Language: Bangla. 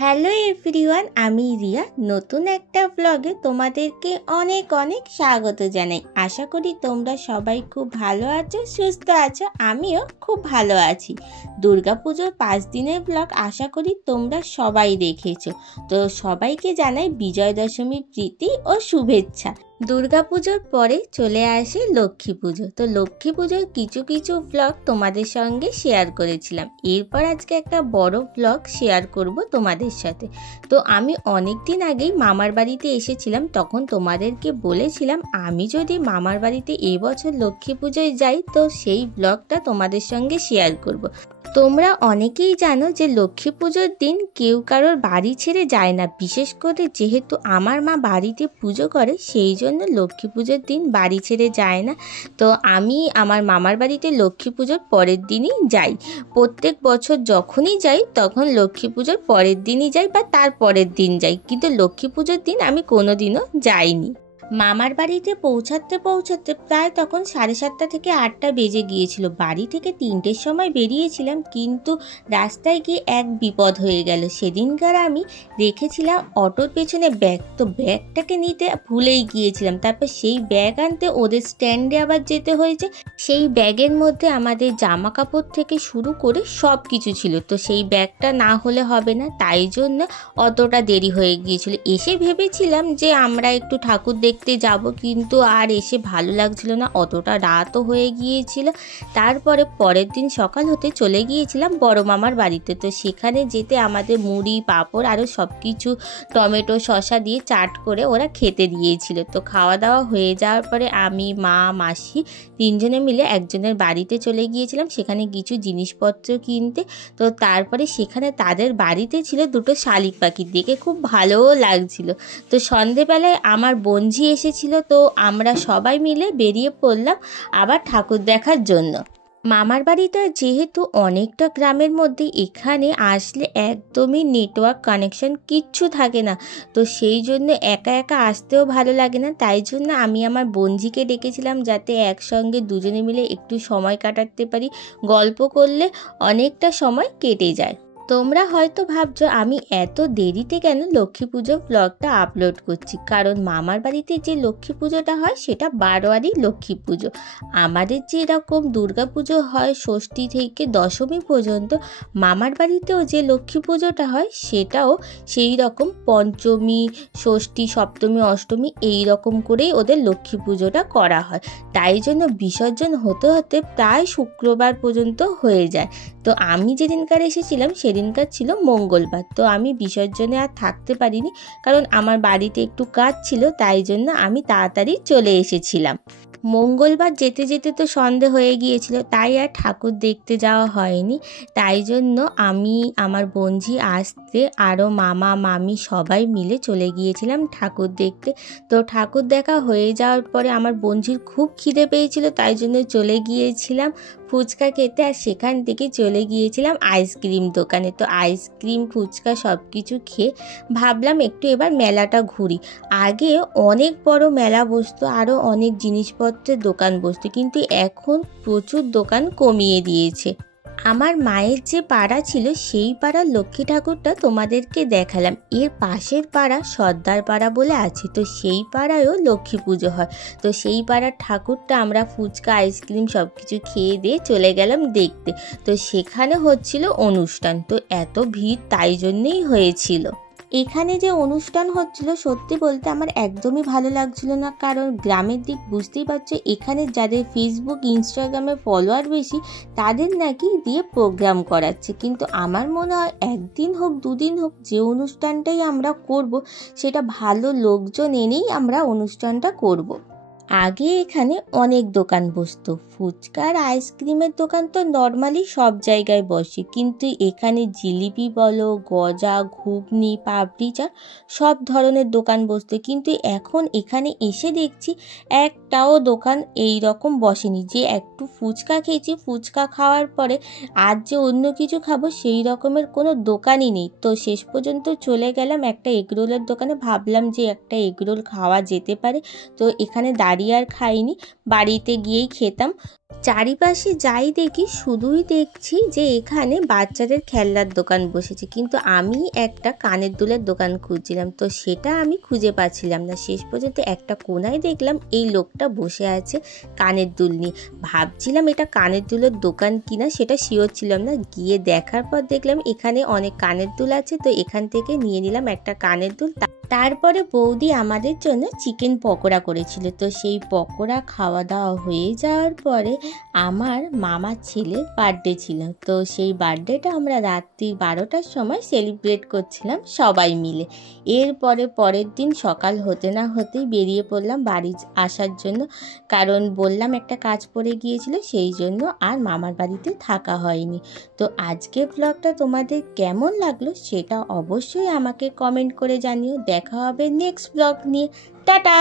হ্যালো এভরিওয়ান, আমি রিয়া। নতুন একটা ব্লগে তোমাদেরকে অনেক অনেক স্বাগত জানাই। আশা করি তোমরা সবাই খুব ভালো আছো, সুস্থ আছো। আমিও খুব ভালো আছি। দুর্গাপুজোর 5 দিনের ব্লগ আশা করি তোমরা সবাই দেখেছো। তো সবাইকে জানাই বিজয় দশমীর প্রীতি ও শুভেচ্ছা। দুর্গাপুজোর পরে চলে আসে লক্ষ্মী পুজো। তো লক্ষ্মী পুজোর কিছু কিছু ব্লগ তোমাদের সঙ্গে শেয়ার করেছিলাম। এরপর আজকে একটা বড় ব্লগ শেয়ার করব তোমাদের সাথে। তো আমি অনেক দিন আগেই মামার বাড়িতে এসেছিলাম, তখন তোমাদেরকে বলেছিলাম আমি যদি মামার বাড়িতে এবছর লক্ষ্মী পুজোয় যাই তো সেই ব্লগটা তোমাদের সঙ্গে শেয়ার করব। তোমরা অনেকেই জানো যে লক্ষ্মী পুজোর দিন কেউ কারোর বাড়ি ছেড়ে যায় না। বিশেষ করে যেহেতু আমার মা বাড়িতে পুজো করে, সেই জন্য লক্ষ্মী পুজোর দিন বাড়ি ছেড়ে যায় না। তো আমি আমার মামার বাড়িতে লক্ষ্মী পুজোর পরের দিনই যাই। প্রত্যেক বছর যখনই যাই তখন লক্ষ্মী পুজোর পরের দিনই যাই বা তার পরের দিন যাই, কিন্তু লক্ষ্মী পুজোর দিন আমি কোনোদিনও যাইনি। মামার বাড়িতে পৌঁছাতে পৌঁছাতে প্রায় তখন 7:30 থেকে 8টা বেজে গিয়েছিল। বাড়ি থেকে 3টের সময় বেরিয়েছিলাম, কিন্তু রাস্তায় গিয়ে এক বিপদ হয়ে গেল। সেদিনকার আমি রেখেছিলাম অটোর পেছনে ব্যাগ, তো ব্যাগটাকে নিতে ভুলেই গিয়েছিলাম। তারপর সেই ব্যাগ আনতে ওদের স্ট্যান্ডে আবার যেতে হয়েছে। সেই ব্যাগের মধ্যে আমাদের জামা কাপড় থেকে শুরু করে সব কিছু ছিল। তো সেই ব্যাগটা না হলে হবে না, তাই জন্য অতটা দেরি হয়ে গিয়েছিল। এসে ভেবেছিলাম যে আমরা একটু ঠাকুর দেখতে যাব, কিন্তু আর এসে ভালো লাগছিল না, অতটা রাতও হয়ে গিয়েছিল। তারপরে পরের দিন সকাল হতে চলে গিয়েছিলাম বড় মামার বাড়িতে। তো সেখানে যেতে আমাদের মুড়ি, পাঁপড় আরও সব কিছু টমেটো শসা দিয়ে চাট করে ওরা খেতে দিয়েছিল। তো খাওয়া দাওয়া হয়ে যাওয়ার পরে আমি, মা, মাসি 3জনে মিলে একজনের বাড়িতে চলে গিয়েছিলাম সেখানে কিছু জিনিসপত্র কিনতে। তো তারপরে সেখানে তাদের বাড়িতে ছিল 2টো শালিক পাখি, দেখে খুব ভালোও লাগছিল। তো সন্ধেবেলায় আমার বোনঝি এসেছিল, তো আমরা সবাই মিলে বেরিয়ে পড়লাম আবার ঠাকুর দেখার জন্য। মামার বাড়িটা যেহেতু অনেকটা গ্রামের মধ্যে, এখানে আসলে একদমই নেটওয়ার্ক কানেকশন কিচ্ছু থাকে না। তো সেই জন্য একা একা আসতেও ভালো লাগে না, তাই জন্য আমি আমার বোনঝিকে ডেকেছিলাম যাতে একসঙ্গে দুজনে মিলে একটু সময় কাটাতে পারি। গল্প করলে অনেকটা সময় কেটে যায়। তোমরা হয়তো ভাবছো আমি এত দেরিতে কেন লক্ষ্মী পুজো ব্লগটা আপলোড করছি, কারণ মামার বাড়িতে যে লক্ষ্মী পুজোটা হয় সেটা বারোয়ারি লক্ষ্মী পুজো। আমাদের যেরকম দুর্গা পুজো হয় ষষ্ঠী থেকে দশমী পর্যন্ত, মামার বাড়িতেও যে লক্ষ্মী পুজোটা হয় সেটাও সেই রকম পঞ্চমী, ষষ্ঠী, সপ্তমী, অষ্টমী এই রকম করেই ওদের লক্ষ্মী পুজোটা করা হয়। তাই জন্য বিসর্জন হতে হতে প্রায় শুক্রবার পর্যন্ত হয়ে যায়। তো আমি যেদিনকার এসেছিলাম সেদিনকার ছিল মঙ্গলবার। তো আমি বিসর্জনে আর থাকতে পারিনি, কারণ আমার বাড়িতে একটু কাজ ছিল, তাই জন্য আমি তাড়াতাড়ি চলে এসেছিলাম। মঙ্গলবার যেতে যেতে তো সন্ধে হয়ে গিয়েছিল, তাই আর ঠাকুর দেখতে যাওয়া হয়নি। তাই জন্য আমি, আমার বোনঝি আসতে, আরও মামা মামি সবাই মিলে চলে গিয়েছিলাম ঠাকুর দেখতে। তো ঠাকুর দেখা হয়ে যাওয়ার পরে আমার বোনঝির খুব খিদে পেয়েছিল, তাই জন্য চলে গিয়েছিলাম ফুচকা খেতে, আর সেখান থেকে চলে গিয়েছিলাম আইসক্রিম দোকানে। তো আইসক্রিম, ফুচকা সব কিছু খেয়ে ভাবলাম একটু এবার মেলাটা ঘুরি। আগে অনেক বড় মেলা বসতো, আরও অনেক জিনিসপত্রের দোকান বসতো, কিন্তু এখন প্রচুর দোকান কমিয়ে দিয়েছে। আমার মায়ের যে পাড়া ছিল সেই পাড়ার লক্ষ্মী ঠাকুরটা তোমাদেরকে দেখালাম। এর পাশের পাড়া সর্দার পাড়া বলে আছে, তো সেই পাড়ায়ও লক্ষ্মী পুজো হয়। তো সেই পাড়ার ঠাকুরটা আমরা ফুচকা, আইসক্রিম সব কিছু খেয়ে দিয়ে চলে গেলাম দেখতে। তো সেখানে হচ্ছিল অনুষ্ঠান, তো এত ভিড় তাই জন্যেই হয়েছিল। এখানে যে অনুষ্ঠান হচ্ছিল সত্যি বলতে আমার একদমই ভালো লাগছিল না, কারণ গ্রামের দিক বুঝতেই পারছো, এখানে যাদের ফেসবুক, ইনস্টাগ্রামে ফলোয়ার বেশি তাদের নাকি দিয়ে প্রোগ্রাম করাচ্ছে। কিন্তু আমার মনে হয় একদিন হোক, দুদিন হোক, যে অনুষ্ঠানটাই আমরা করব সেটা ভালো লোকজন এনেই আমরা অনুষ্ঠানটা করব। আগে এখানে অনেক দোকান বসতো, ফুচকার, আইসক্রিমের দোকান তো নর্মালি সব জায়গায় বসে, কিন্তু এখানে জিলিপি বলো, গজা, ঘুগনি, পাপড়ি চাট সব ধরনের দোকান বসতো। কিন্তু এখন এখানে এসে দেখছি একটাও দোকান এই রকম বসেনি যে একটু ফুচকা খেয়েছি, ফুচকা খাওয়ার পরে আর যে অন্য কিছু খাবো সেই রকমের কোনো দোকানই নেই। তো শেষ পর্যন্ত চলে গেলাম একটা এগরোলের দোকানে, ভাবলাম যে একটা এগরোল খাওয়া যেতে পারে। তো এখানে দাঁড়িয়ে বাড়ি আর খাইনি, বাড়িতে গিয়েই খেতাম। চারিপাশে যাই দেখি শুধুই দেখছি যে এখানে বাচ্চাদের খেলনার দোকান বসেছে, কিন্তু আমি একটা কানের দুলের দোকান খুঁজছিলাম, তো সেটা আমি খুঁজে পাচ্ছিলাম না। শেষ পর্যন্ত একটা কোনায় দেখলাম এই লোকটা বসে আছে কানের দুল নিয়ে। ভাবছিলাম এটা কানের দুলের দোকান কিনা, সেটা শিওর ছিলাম না। গিয়ে দেখার পর দেখলাম এখানে অনেক কানের দুল আছে, তো এখান থেকে নিয়ে নিলাম একটা কানের দুল। তারপরে বৌদি আমাদের জন্য চিকেন পকোড়া করেছিল, তো সেই পকোড়া খাওয়া দাওয়া হয়ে যাওয়ার পরে আমার মামার ছেলের বার্থডে ছিল, তো সেই বার্থডেটা আমরা রাত্রি 12টার সময় সেলিব্রেট করছিলাম সবাই মিলে। এরপরে পরের দিন সকাল হতে না হতেই বেরিয়ে পড়লাম বাড়ি আসার জন্য, কারণ বললাম একটা কাজ পড়ে গিয়েছিল, সেই জন্য আর মামার বাড়িতে থাকা হয়নি। তো আজকের ব্লগটা তোমাদের কেমন লাগলো সেটা অবশ্যই আমাকে কমেন্ট করে জানিও। দেখা হবে নেক্সট ব্লগ নিয়ে। টাটা।